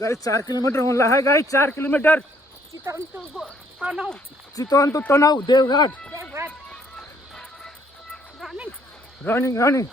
Guys 4 kilometre होला है guys 4 kilometre Chitwan two तनाउ देवघाट रनिङ रनिङ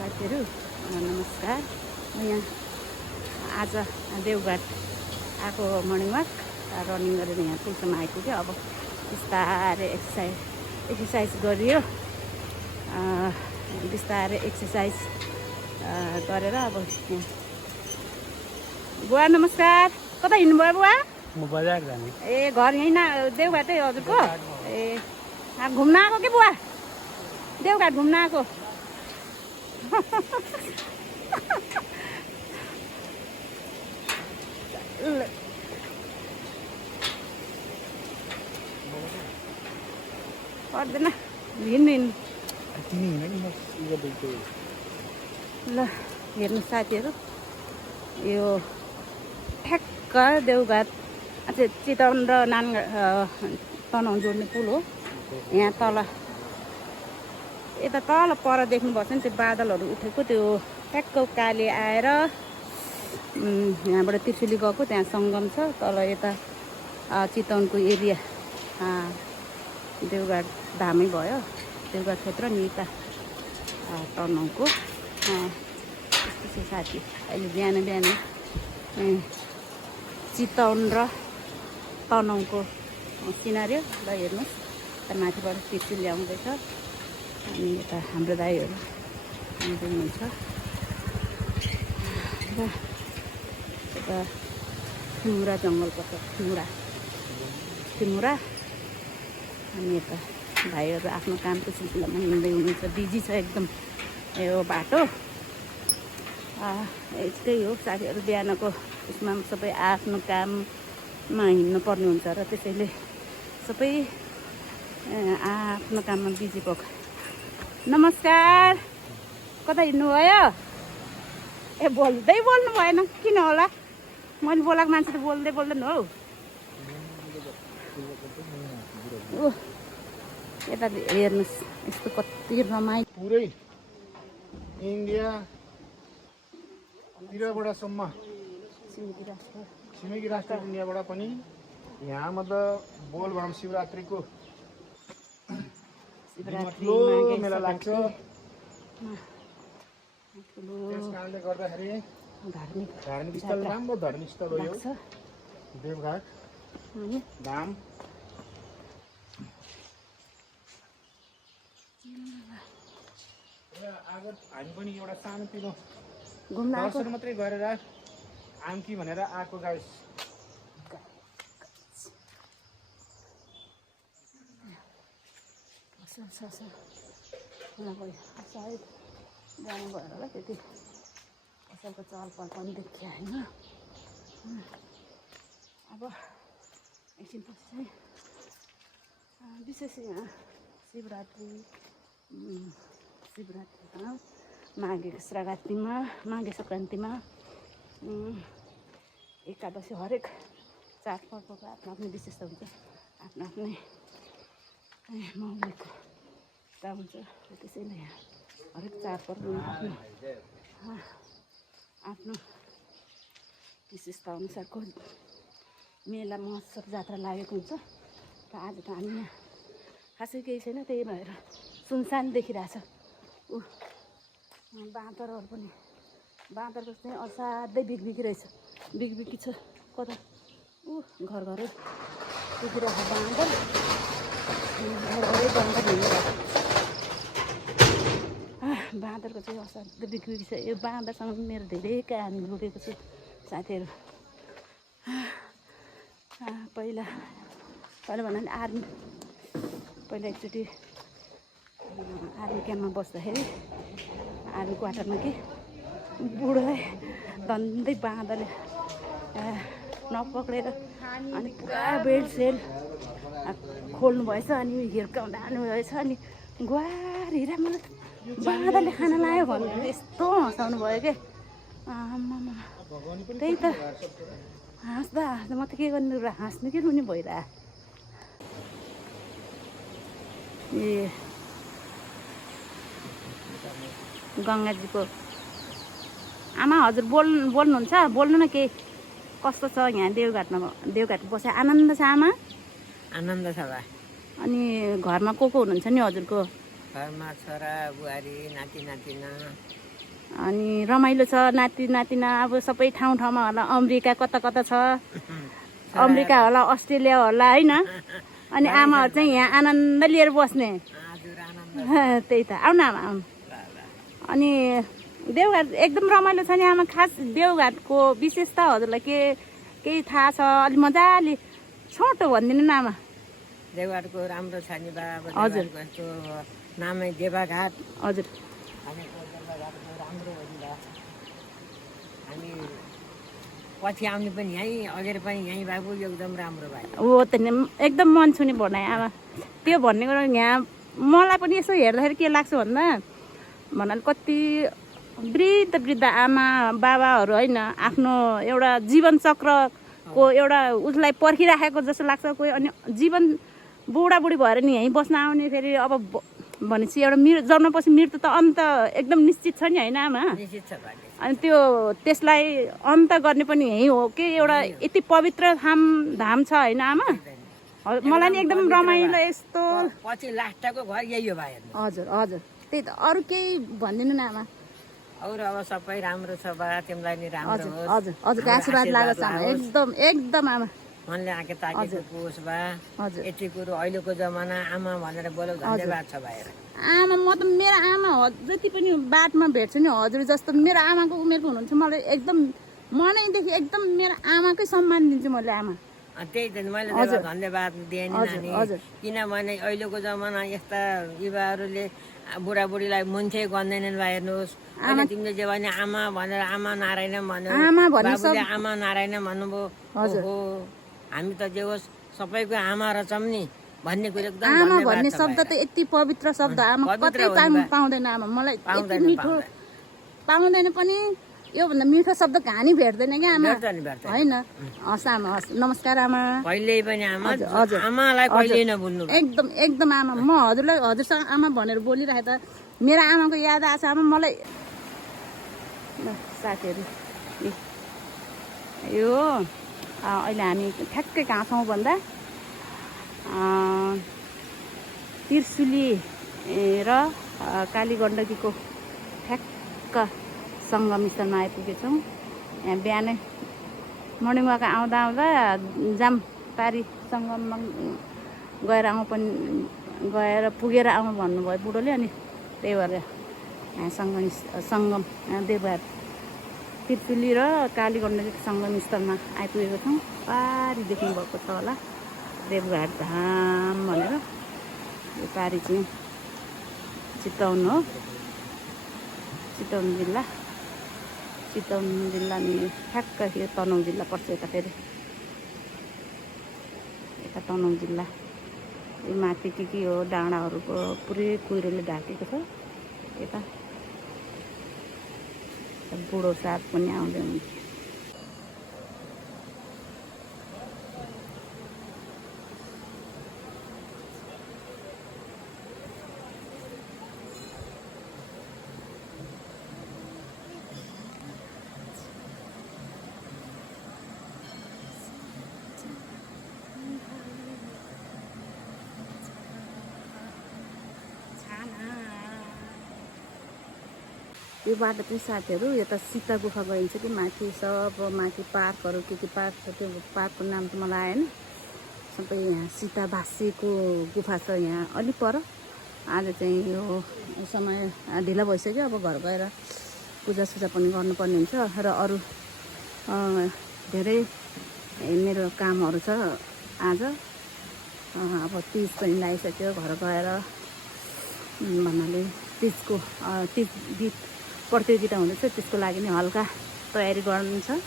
साथीहरू नमस्कार। म यहाँ आज देवघाट आएको मर्निङ वाक रनिङ गरेर यहाँ पुलसम्म आइपुग्यो। अब बिस्तारै एक्सर्साइज गरियो। बिस्तारै एक्सर्साइज गरेर अब यहाँ बुवा नमस्कार। कता हिँड्नुभयो बुवा? म बजार जाने। ए घर यहीँ देवघाटै हजुरको? ए घुम्न आएको के बुवा? देवघाट घुम्न आएको। पर्दैन हिँड्नु ल हेर्नु साथीहरू, यो ठ्याक्क देवघाट चितवन र तनहुँ जोड्ने पुल हो। यहाँ तल यता तल पर देख्नुपर्छ नि त्यो बादलहरू उठेको त्यो ठ्याक्क उकाले आएर यहाँबाट त्रिशुली गएको त्यहाँ सङ्गम छ। तल यता चितवनको एरिया देवघाट धामै भयो। देवघाट क्षेत्र नि यता तनहुँको यस्तो छ साथी। अहिले बिहान बिहान चितवन र तनहुँको सिनारियो ल हेर्नुहोस्। यता माथिबाट त्रिशुली आउँदैछ अनि यता हाम्रो दाइहरू हुनुहुन्छ र यता सिमुरा जङ्गल पर्छ सिमुरा। अनि यता भाइहरू आफ्नो कामको सिलसिलामा हिँड्दै हुनुहुन्छ, बिजी छ एकदम यो बाटो। यस्तै हो साथीहरू, बिहानको यसमा सबै आफ्नो काममा हिँड्नु पर्ने हुन्छ र त्यसैले सबै आफ्नो काममा बिजी भएको। नमस्कार। कता हिँड्नुभयो? ए बोल्दै बोल्नु भएन किन होला? मैले बोलाएको मान्छे त बोल्दै बोल्दैन हौ। यता हेर्नुहोस् यस्तो कति रमाइलो। पुरै इन्डिया तिरवटासम्म छिमेकी राष्ट्र इन्डियाबाट पनि यहाँ मतलब बोलबम शिवरात्रिको मेला लाग्छ। त्यस कारणले गर्दाखेरि धार्मिक स्थल, राम्रो धार्मिक स्थल हो यो देवघाट धाम। आज हामी पनि एउटा सानोतिनो दर्शन मात्रै गरेर आऊँ कि भनेर आएको गाइस। सायद जानु भएर होला त्यति कसैको चहलपहल पनि देखियो होइन। अब एकछिनपछि चाहिँ विशेष यहाँ शिवरात्रि माघे सङ्क्रान्तिमा एकादशी हरेक चाडपर्वको आफ्नो आफ्नो विशेषता हुन्छ, आफ्नो आफ्नै मौलिक हुन्छ। त्यसैले यहाँ हरेक चाडपर्वमा आफ्नो विशेषता अनुसारको मेला महोत्सव जात्रा लागेको हुन्छ। र आज त हामी यहाँ खासै केही छैन, त्यही भएर सुनसान देखिरहेछ। बाँदरहरू पनि बाँदरको चाहिँ असाध्यै बिगबिगी छ। कता घर घरै देखिरहेको बाँदर बाँदरको चाहिँ असाध्यै बिगबिगी छ। यो बाँदरसँग मेरो धेरै कहानी जोडेको छु साथीहरू। पहिला भन्नाले आर्मी पहिला एकचोटि आर्मी क्याम्पमा बस्दाखेरि आर्मी क्वार्टरमा कि बुढोलाई धन्दै बाँदरले नपक्रेर अनि पुरा बेल्ट सेल खोल्नु भएछ अनि हिर्काउँदा भएछ अनि गुहार हिरा मलाई बाँदरले खाना लायो भनेर यस्तो हँसाउनु भयो क्या आम्मामा त्यही त हाँस्दा हाँस्दा म त के गर्नु र हाँस्नु कि रुनी भइरह ए गङ्गाजीको आमा हजुर बोल्नुहुन्छ बोल्नु न के कस्तो छ यहाँ देवघाट बसे आनन्द छ आमा आनन्द छ बा अनि घरमा को हुनुहुन्छ नि हजुरको घरमा छोरा बुहारी नाति नातिना अनि रमाइलो छ नाति नातिना अब सबै ठाउँमा होला अमेरिका कता कता छ अमेरिका होला अस्ट्रेलिया होला होइन अनि आमाहरू चाहिँ यहाँ आनन्द लिएर बस्ने त्यही त आउनु आमा आउनु अनि देवघाट एकदम रमाइलो छ नि आमा खास देवघाटको विशेषता हजुरलाई केही थाहा छ अलिक मजाले छोटो भनिदिनु न आमा देवघाटको राम्रो छ नि बा हजुर नामै देवघाट हजुर राम्रो हो नि बा हामी पछि आउने पनि यहीँ अगेर पनि यहीँ बाबु एकदम राम्रो भयो हो त नि एकदम मन छुने भनाइ आमा त्यो भन्ने कुरो यहाँ मलाई पनि यसो हेर्दाखेरि के लाग्छ भन्दा भन्नाले कति वृद्ध आमा बाबाहरू होइन आफ्नो एउटा जीवन चक्रको एउटा उसलाई पर्खिराखेको जस्तो लाग्छ कोही अनि जीवन बुढाबुढी भएर नि यहीँ बस्न आउने फेरि अब भनेपछि एउटा जन्मपछि मृत्यु त अन्त एकदम निश्चित छ नि होइन आमा निश्चित छ भाइ अनि त्यसलाई अन्त गर्ने पनि यही हो कि एउटा यति पवित्र धाम छ होइन आमा मलाई नि एकदम रमाइलो यस्तो पछि लास्टको घर यही हो भाइ हजुर हजुर त्यही त अरू केही भनिदिनु न आमा अरू अब सबै राम्रो छ बा तिमीलाई नि राम्रो हजुर होस् हजुर हजुरको आशीर्वाद लागोस् आमा एकदम एकदम आमा मनले आँखे ताकेको पुस बा हजुर यति कुरो अहिलेको जमाना आमा भनेर बोलो धन्यवाद छ भाइ आमा म त मेरो आमा जति पनि बाटमा भेट्छु नि हजुर जस्तो मेरो आमाको उमेरको हुनुहुन्छ मलाई एकदम मनैदेखि एकदम मेरो आमाकै सम्मान दिन्छु मैले आमा त्यही त मैले धन्यवाद दिएँ नि नानी किनभने अहिलेको जमाना यस्ता युवाहरूले बुढाबुढीलाई मुन्छे गर्दैनन् बा हेर्नुहोस् अहिले तिमीले जे भने आमा भनेर आमा नारायण भन्यो बाबुले आमा नारायण भन्नुभयो हो हामी त जे होस् सबैको आमा रहेछौँ नि भन्ने कुरो एकदम आमा भन्ने शब्द त यति पवित्र शब्द आमा कतै पाउँदैन आमा मलाई यति मिठो पाउँदैन पनि योभन्दा मिठो शब्द कहानी भेट्दैन क्या आमा होइन हस् आमा हस् नमस्कार आमा कहिले पनि आमा आमालाई कहिले नभुल्नु एकदम एकदम आमा म हजुरसँग आमा भनेर बोलिरहेको त मेरो आमाको याद आएको छ आमा मलाई ल साथीहरू यो अहिले हामी ठ्याक्कै कहाँ छौँ भन्दा त्रिशुली र कालीगण्डकीको ठ्याक्क सङ्गम स्थलमा आइपुगेछौँ यहाँ बिहानै मर्निङ वाक आउँदा आउँदा जामपारी सङ्गममा गएर पुगेर आउँ भन्नुभयो बुढोले अनि त्यही भएर यहाँ सङ्गम देवघाट त्रिशुली र कालीगण्डकीको सङ्गम स्थलमा आइपुगेको छौँ पारी देख्नुभएको छ होला देवघाट धाम भनेर यो पारी चाहिँ चितवन हो चितवन जिल्ला नि ठ्याक्क यो तनहुँ जिल्ला पर्छ यता फेरि यता तनहुँ जिल्ला यो माथि के हो डाँडाहरूको पुरै कुहिरोले ढाकेको छ यता बुढो साथ पनि आउँदै हुन्छ यो बाटो चाहिँ साथीहरू यता सीता गुफा गइन्छ कि माथि सब माथि पार्कहरू के पार्क छ त्यो पार्कको नाम त मलाई आएन सबै यहाँ सीता भाँसिएको गुफा छ यहाँ अलिक पर आज चाहिँ यो समय ढिला भइसक्यो अब घर गएर पूजासुजा पनि गर्नुपर्ने हुन्छ र अरू धेरै मेरो कामहरू छ आज। अब तिज पनि लगाइसक्यो, घर गएर भन्नाले तिजको तिज गीत प्रतियोगिता हुँदैछ, त्यसको लागि नै हल्का तयारी गर्नु छ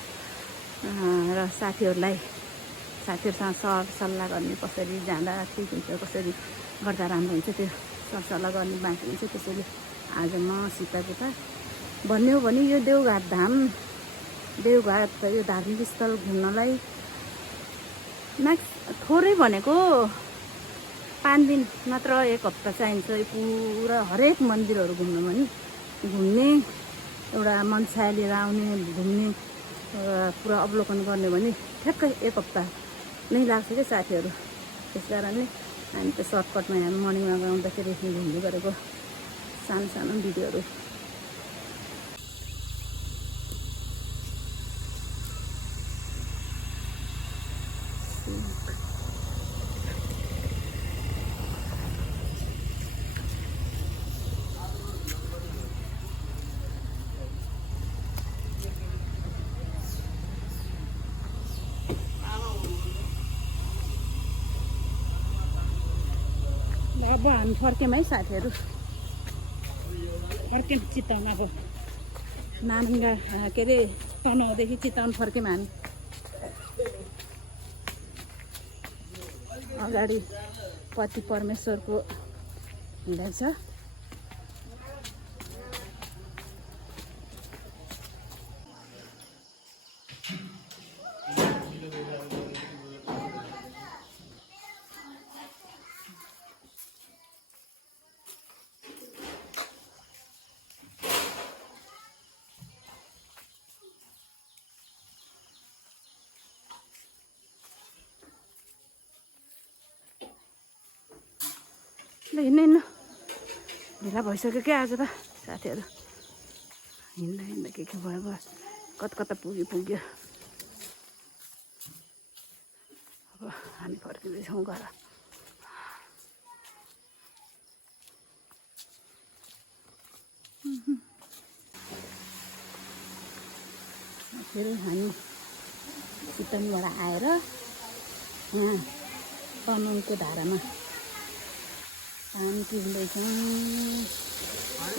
र साथीहरूसँग सरसल्लाह गर्ने, कसरी जाँदा ठिक हुन्छ, कसरी गर्दा राम्रो हुन्छ, त्यो सरसल्लाह गर्ने बाँकी हुन्छ। त्यसैले आज म सीतापुता भन्ने हो भने यो देवघाट धाम, देवघाट यो धार्मिक स्थल घुम्नलाई थोरै भनेको 5 दिन मात्र, 1 हप्ता चाहिन्छ। यो पुरा हरेक मन्दिरहरू घुम्ने एउटा मनसाय लिएर आउने, घुम्ने पुरा अवलोकन गर्ने भने ठ्याक्कै 1 हप्ता नै लाग्छ क्या साथीहरू। त्यस कारणले हामी त सर्टकटमा हामी मर्निङमा आउँदाखेरि घुम्ने गरेको सानो सानो भिडियोहरू। अब हामी फर्क्यौँ है साथीहरू, फर्क्यौँ चितवन। अब नानीगा के अरे तनहुँदेखि चितवन फर्क्यौँ हामी। अगाडि पति परमेश्वरको हिँडाइ छ। ल हिँड्नु ढिला भइसक्यो क्या आज त साथीहरू। हिँड्दा के भयो कता पुग्यो। अब हामी फर्किँदैछौँ घर। फेरि हामी चितवनबाट आएर यहाँ तनहुँको धारामा पानी पिउँदैछौँ।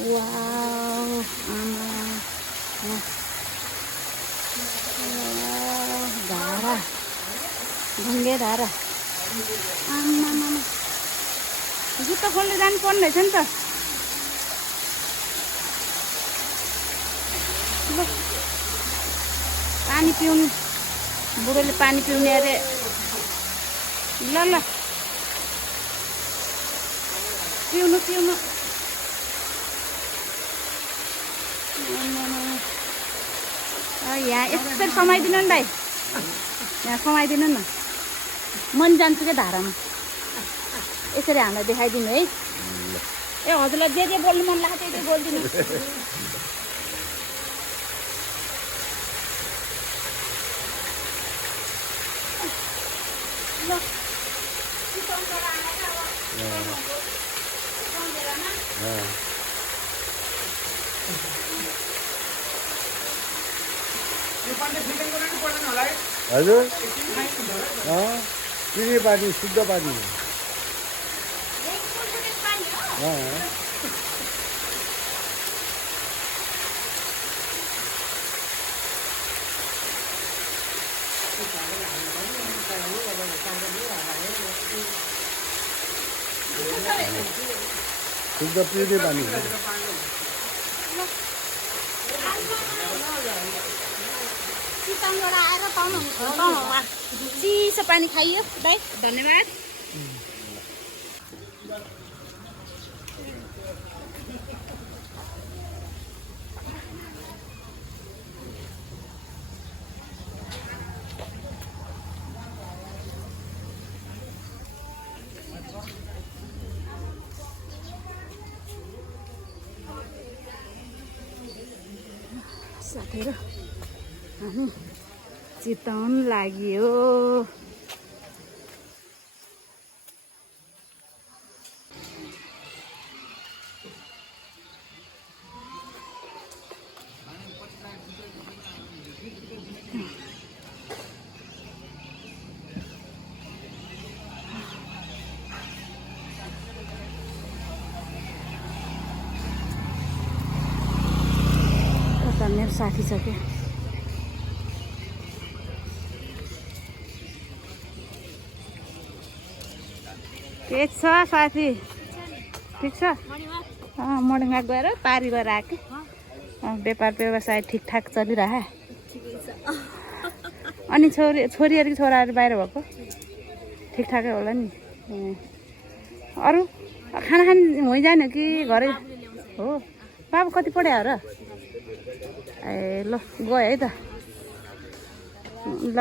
वाउ आमा, धारा, ढुङ्गे धारा। आमा जुत्ता खोल्दै जानु पर्ने रहेछ नि त। ल पानी पिउनु, बुढोले पानी पिउने अरे। ल पिउनु यहाँ यसरी समाइदिनु नि दाइ, यहाँ समाइदिनु न। मन जान्छु क्या धारामा, यसरी हामीलाई देखाइदिनु है। ए हजुरलाई जे बोल्नु मन लाग्छ त्यही बोलिदिनु। हजुर पिउने पानी, शुद्ध पानी। शुद्ध पिउने पानी। चितवनबाट आएर तनहुँमा चिसो पानी खाइयो दाइ, धन्यवाद। साथीहरू हामी चितवन लाग्यो। मेरो साथी छ क्या के छ साथी ठिक छ मर्निङ वाक गएर पारी गएर आएको व्यापार व्यवसाय ठिकठाक चलिरह अनि छोरीहरू कि छोराहरू बाहिर भएको ठिकठाकै होला नि अरू खाना खान भइजाने कि घरै हो बाबु कति पढ्यो र ए ल गयो है त ल